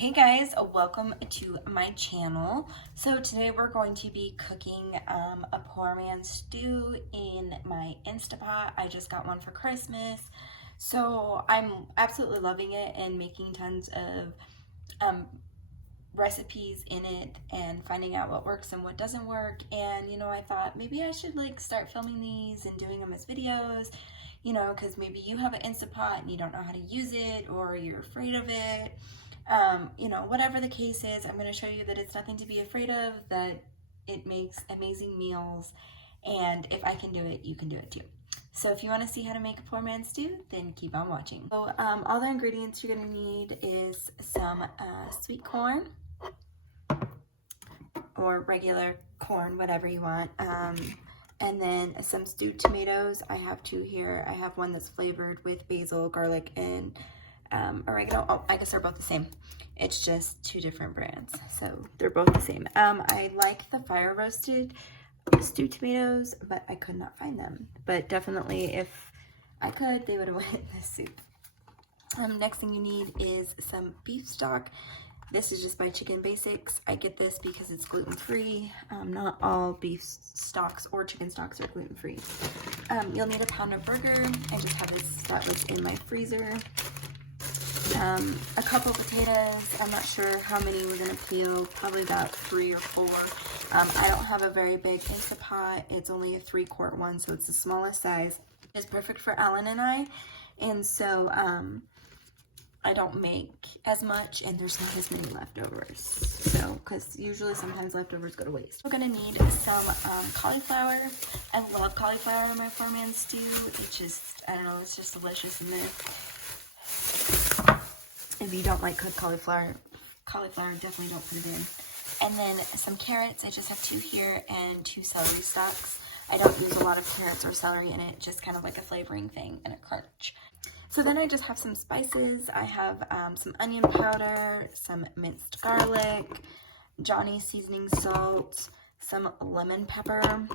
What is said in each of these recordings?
Hey guys, welcome to my channel. So today we're going to be cooking a poor man's stew in my Instapot. I just got one for Christmas. So I'm absolutely loving it and making tons of recipes in it and finding out what works and what doesn't work. And I thought maybe I should start filming these and doing them as videos, because maybe you have an Instapot and you don't know how to use it or you're afraid of it. Whatever the case is, I'm going to show you that it's nothing to be afraid of, that it makes amazing meals, and if I can do it, you can do it too. So if you want to see how to make a poor man's stew, then keep on watching. So all the ingredients you're going to need is some sweet corn, or regular corn, whatever you want, and then some stewed tomatoes. I have two here. I have one that's flavored with basil, garlic, and oregano. Oh, I guess they're both the same. It's just two different brands, so they're both the same. I like the fire roasted stewed tomatoes, but I could not find them. But definitely, if I could, they would have went in this soup. Next thing you need is some beef stock. This is just by Chicken Basics. I get this because it's gluten-free. Not all beef stocks or chicken stocks are gluten-free. You'll need a pound of burger. I just have this that was in my freezer. A couple potatoes. I'm not sure how many we're going to peel, probably about 3 or 4. I don't have a very big Instapot. It's only a 3-quart one, so it's the smallest size. It's perfect for Alan and I, and so I don't make as much, and there's not as many leftovers. So, because usually sometimes leftovers go to waste. We're going to need some cauliflower. I love cauliflower in my poor man's stew. It's just, I don't know, it's just delicious in there. If you don't like cooked cauliflower, definitely don't put it in. And then some carrots. I just have 2 here, and 2 celery stalks. I don't use a lot of carrots or celery in it, just kind of like a flavoring thing and a crunch. So then I just have some spices. I have some onion powder, some minced garlic, Johnny's seasoning salt, some lemon pepper,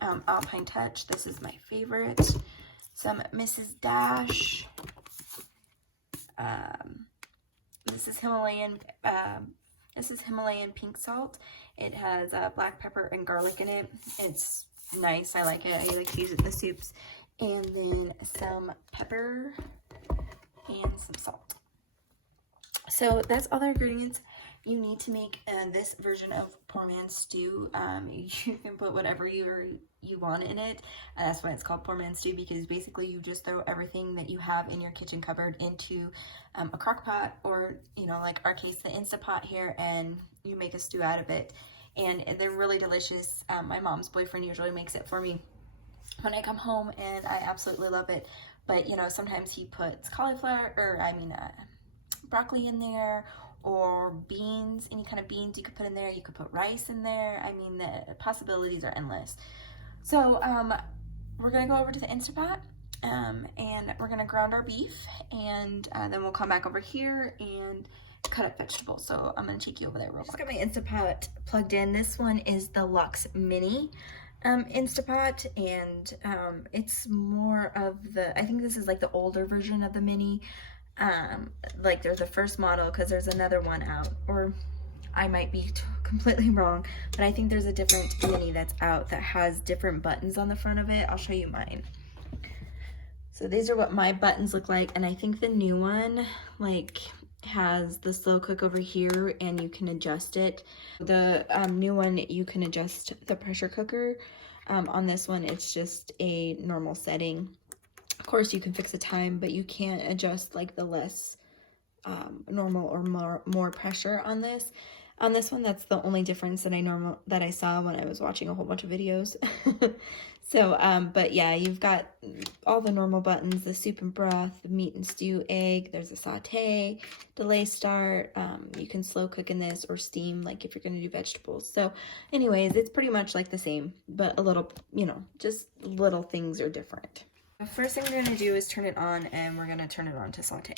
Alpine Touch. This is my favorite. Some Mrs. Dash. This is Himalayan pink salt. It has black pepper and garlic in it. It's nice. I like it. I like to use it in the soups. And then some pepper and some salt. So that's all the ingredients you need to make this version of poor man's stew. You can put whatever you want in it. That's why it's called poor man's stew, because basically you just throw everything that you have in your kitchen cupboard into a crock pot, or like our case, the Instapot here, and you make a stew out of it. And they're really delicious. My mom's boyfriend usually makes it for me when I come home, and I absolutely love it. But sometimes he puts cauliflower, or broccoli in there, or beans, any kind of beans you could put in there. You could put rice in there. I mean, the possibilities are endless. So we're gonna go over to the Instapot, and we're gonna ground our beef, and then we'll come back over here and cut up vegetables. So I'm gonna take you over there real quick. Just got my Instapot plugged in. This one is the Luxe Mini Instapot, and it's more of the, I think this is like the older version of the Mini. Like there's the first model, because there's another one out, or I might be completely wrong, but I think there's a different Mini that's out that has different buttons on the front of it. I'll show you mine. So these are what my buttons look like, and I think the new one has the slow cook over here, and you can adjust it. The new one, you can adjust the pressure cooker. On this one, it's just a normal setting. Of course, you can fix the time, but you can't adjust like the less normal or more pressure on this. On this one, that's the only difference that I saw when I was watching a whole bunch of videos. So, but yeah, you've got all the normal buttons: the soup and broth, the meat and stew, egg. There's a saute, delay start. You can slow cook in this, or steam, like if you're going to do vegetables. So anyways, it's pretty much like the same, but a little, just little things are different. The first thing we're going to do is turn it on, and we're going to turn it on to saute.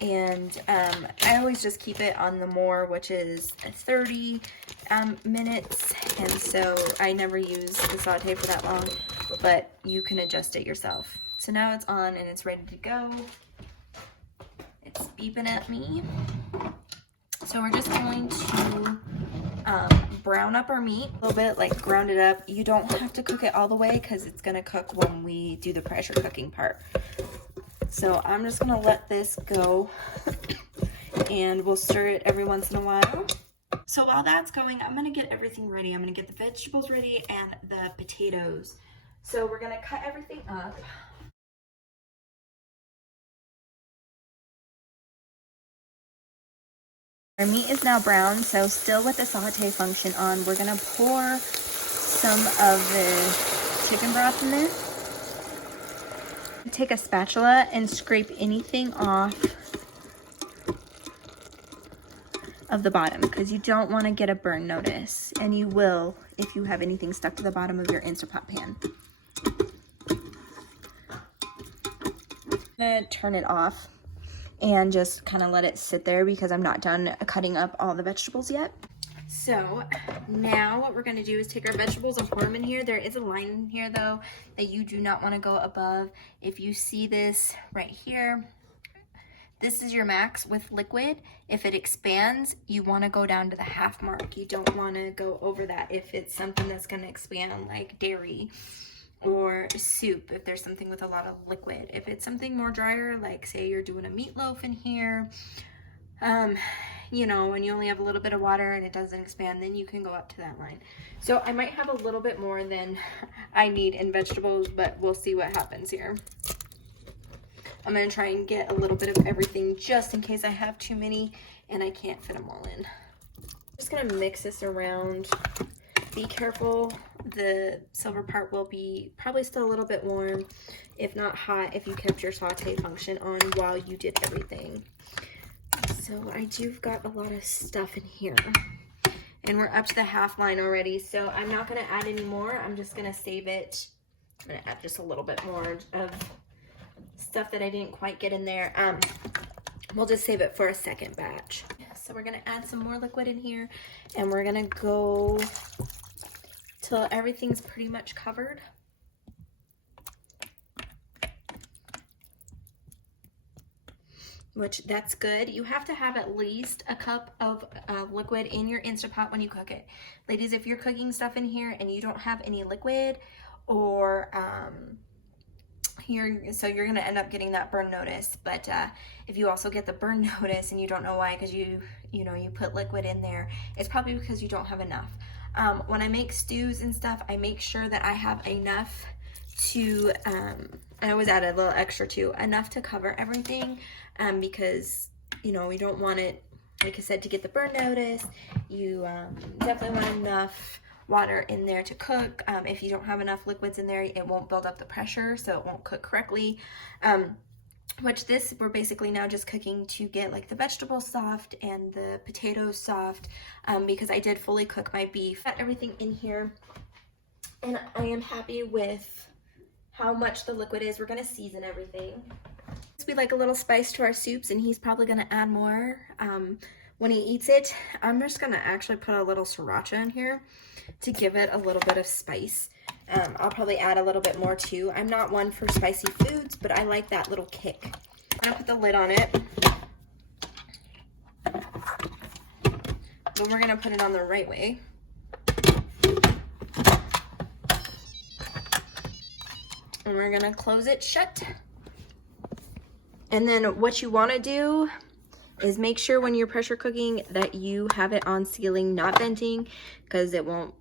And I always just keep it on the more, which is 30 minutes, and so I never use the saute for that long, but you can adjust it yourself. So now it's on and it's ready to go. It's beeping at me. So we're just going to brown up our meat a little bit, like ground it up. You don't have to cook it all the way because it's gonna cook when we do the pressure cooking part. So I'm just gonna let this go and we'll stir it every once in a while. So while that's going, I'm gonna get everything ready. I'm gonna get the vegetables ready and the potatoes. So we're gonna cut everything up. Our meat is now brown, so still with the saute function on, we're gonna pour some of the chicken broth in there. Take a spatula and scrape anything off of the bottom because you don't want to get a burn notice, and you will if you have anything stuck to the bottom of your Instapot pan. I'm gonna turn it off and just kind of let it sit there because I'm not done cutting up all the vegetables yet. So now what we're going to do is take our vegetables and pour them in here. There is a line in here though that you do not want to go above. If you see this right here, this is your max with liquid. If it expands, you want to go down to the half mark. You don't want to go over that if it's something that's going to expand, like dairy or soup, if there's something with a lot of liquid. If it's something more drier, like say you're doing a meatloaf in here, you know, and you only have a little bit of water and it doesn't expand, then you can go up to that line. So I might have a little bit more than I need in vegetables, but we'll see what happens here. I'm gonna try and get a little bit of everything just in case I have too many and I can't fit them all in. I'm just gonna mix this around. Be careful, the silver part will be probably still a little bit warm, if not hot, if you kept your saute function on while you did everything. So I do got a lot of stuff in here. And we're up to the half line already, so I'm not gonna add any more. I'm just gonna save it. I'm gonna add just a little bit more of stuff that I didn't quite get in there. We'll just save it for a second batch. So we're gonna add some more liquid in here and we're gonna go till everything's pretty much covered. Which that's good. You have to have at least a cup of liquid in your Instapot when you cook it. Ladies, if you're cooking stuff in here and you don't have any liquid, or so you're gonna end up getting that burn notice. But if you also get the burn notice and you don't know why, because you put liquid in there, it's probably because you don't have enough. When I make stews and stuff, I make sure that I have enough to, I always add a little extra too, enough to cover everything, because, you know, we don't want it, like I said, to get the burn notice. You definitely want enough water in there to cook. If you don't have enough liquids in there, it won't build up the pressure, so it won't cook correctly. Which this, we're basically now just cooking to get like the vegetables soft and the potatoes soft, because I did fully cook my beef. Got everything in here, and I am happy with how much the liquid is. We're gonna season everything. We like a little spice to our soups, and he's probably gonna add more when he eats it. I'm just gonna actually put a little sriracha in here to give it a little bit of spice. I'll probably add a little bit more too. I'm not one for spicy foods, but I like that little kick. I'm gonna put the lid on it. But we're gonna put it on the right way. And we're gonna close it shut. And then what you wanna do is make sure when you're pressure cooking that you have it on sealing, not venting, because it won't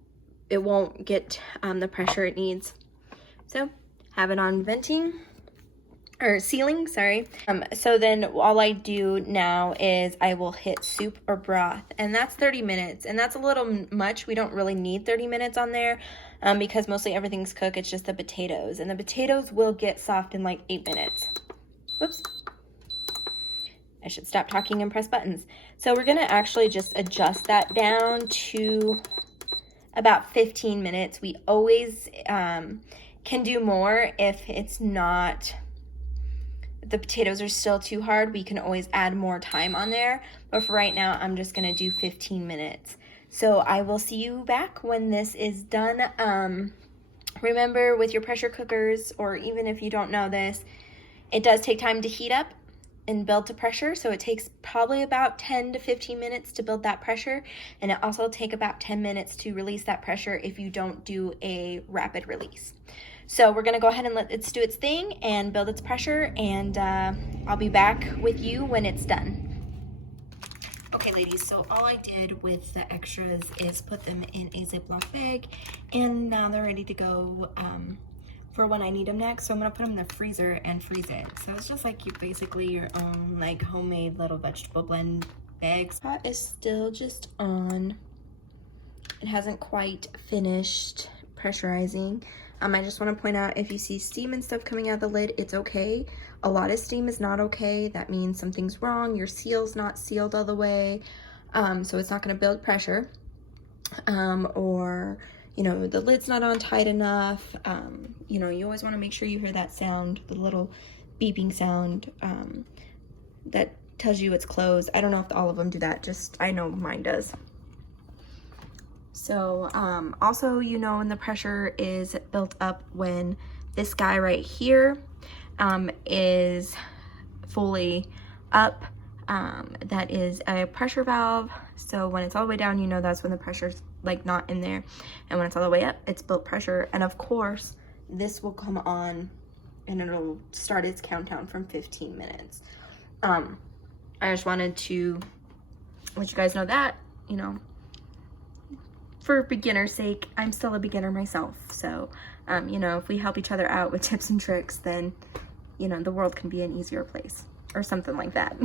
get the pressure it needs. So have it on venting or sealing, sorry. So then all I do now is I will hit soup or broth, and that's 30 minutes, and that's a little much. We don't really need 30 minutes on there because mostly everything's cooked. It's just the potatoes, and the potatoes will get soft in like 8 minutes. Whoops. I should stop talking and press buttons. So we're gonna actually just adjust that down to about 15 minutes. We always can do more if it's not, if the potatoes are still too hard, we can always add more time on there. But for right now, I'm just gonna do 15 minutes. So I will see you back when this is done. Remember with your pressure cookers, or even if you don't know this, it does take time to heat up. and build to pressure, so it takes probably about 10 to 15 minutes to build that pressure, and it also take about 10 minutes to release that pressure if you don't do a rapid release. So we're gonna go ahead and let it do its thing and build its pressure, and I'll be back with you when it's done. Okay ladies, so all I did with the extras is put them in a Ziploc bag, and now they're ready to go for when I need them next. So I'm gonna put them in the freezer and freeze it. So it's just like basically your own like homemade little vegetable blend bags. Pot is still just on. It hasn't quite finished pressurizing. I just want to point out, if you see steam and stuff coming out of the lid, it's okay. A lot of steam is not okay. That means something's wrong. Your seal's not sealed all the way. So it's not going to build pressure. Or, you know, the lid's not on tight enough. You know, you always want to make sure you hear that sound, the little beeping sound that tells you it's closed. I don't know if all of them do that, just I know mine does. So also, you know, when the pressure is built up when this guy right here is fully up. That is a pressure valve. So when it's all the way down, you know that's when the pressure's like not in there. And when it's all the way up, it's built pressure. And of course, this will come on and it'll start its countdown from 15 minutes. I just wanted to let you guys know that, you know, for beginner's sake. I'm still a beginner myself. So, you know, if we help each other out with tips and tricks, then, you know, the world can be an easier place or something like that.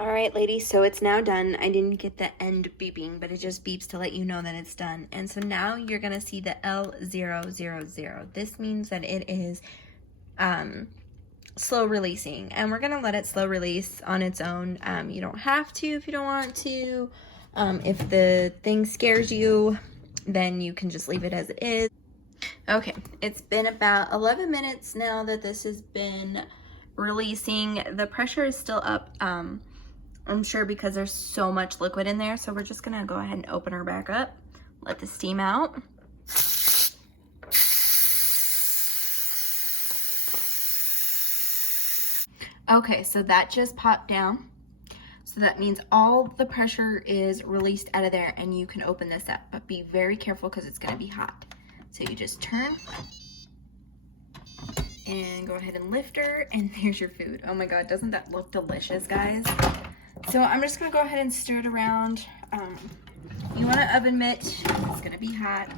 All right, ladies, so it's now done. I didn't get the end beeping, but it just beeps to let you know that it's done. And so now you're gonna see the L000. This means that it is slow releasing, and we're gonna let it slow release on its own. You don't have to if you don't want to. If the thing scares you, then you can just leave it as it is. Okay, it's been about 11 minutes now that this has been releasing. The pressure is still up, I'm sure because there's so much liquid in there. So we're just gonna go ahead and open her back up, let the steam out. Okay, so that just popped down. So that means all the pressure is released out of there, and you can open this up, but be very careful because it's gonna be hot. So you just turn and go ahead and lift her, and there's your food. Oh my God, doesn't that look delicious, guys? So I'm just gonna go ahead and stir it around. You want an oven mitt, it's gonna be hot.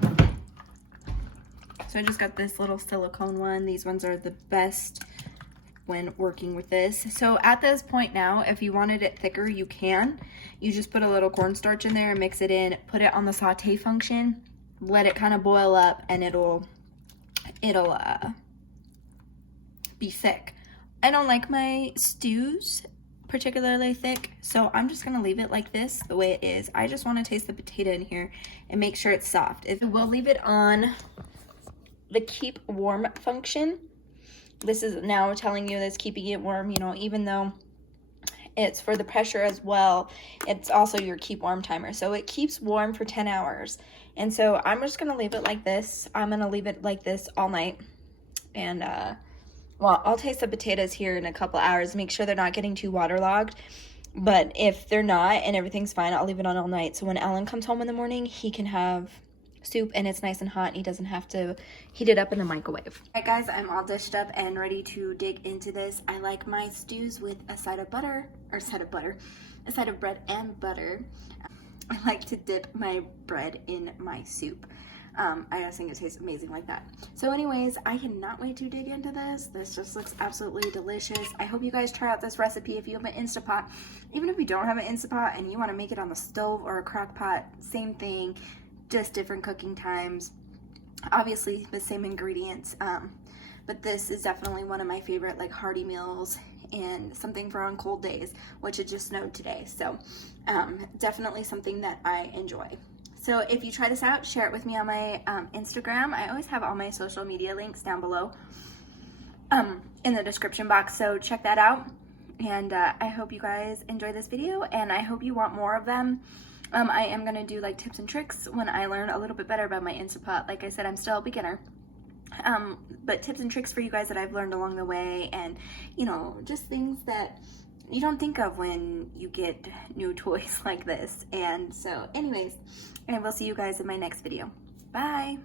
So I just got this little silicone one. These ones are the best when working with this. So at this point now, if you wanted it thicker, you can. You just put a little cornstarch in there and mix it in, put it on the saute function, let it kind of boil up, and it'll be thick. I don't like my stews particularly thick, so I'm just gonna leave it like this, the way it is. I just want to taste the potato in here and make sure it's soft. We'll leave it on the keep warm function. This is now telling you that it's keeping it warm, you know, even though it's for the pressure as well, it's also your keep warm timer. So it keeps warm for 10 hours. And so I'm just gonna leave it like this. I'm gonna leave it like this all night. And well, I'll taste the potatoes here in a couple hours, make sure they're not getting too waterlogged. But if they're not and everything's fine, I'll leave it on all night. So when Alan comes home in the morning, he can have soup and it's nice and hot, and he doesn't have to heat it up in the microwave. All right guys, I'm all dished up and ready to dig into this. I like my stews with a side of bread and butter. I like to dip my bread in my soup. I just think it tastes amazing like that. So anyways, I cannot wait to dig into this. This just looks absolutely delicious. I hope you guys try out this recipe if you have an Instapot. Even if you don't have an Instapot and you want to make it on the stove or a crock pot, same thing, just different cooking times, obviously the same ingredients, but this is definitely one of my favorite like hearty meals and something for on cold days, which it just snowed today. So definitely something that I enjoy. So if you try this out, share it with me on my Instagram. I always have all my social media links down below in the description box, so check that out. And I hope you guys enjoy this video, and I hope you want more of them. I am gonna do like tips and tricks when I learn a little bit better about my Instapot. Like I said, I'm still a beginner. But tips and tricks for you guys that I've learned along the way, and you know, just things that you don't think of when you get new toys like this. And so anyways, and I will see you guys in my next video. Bye.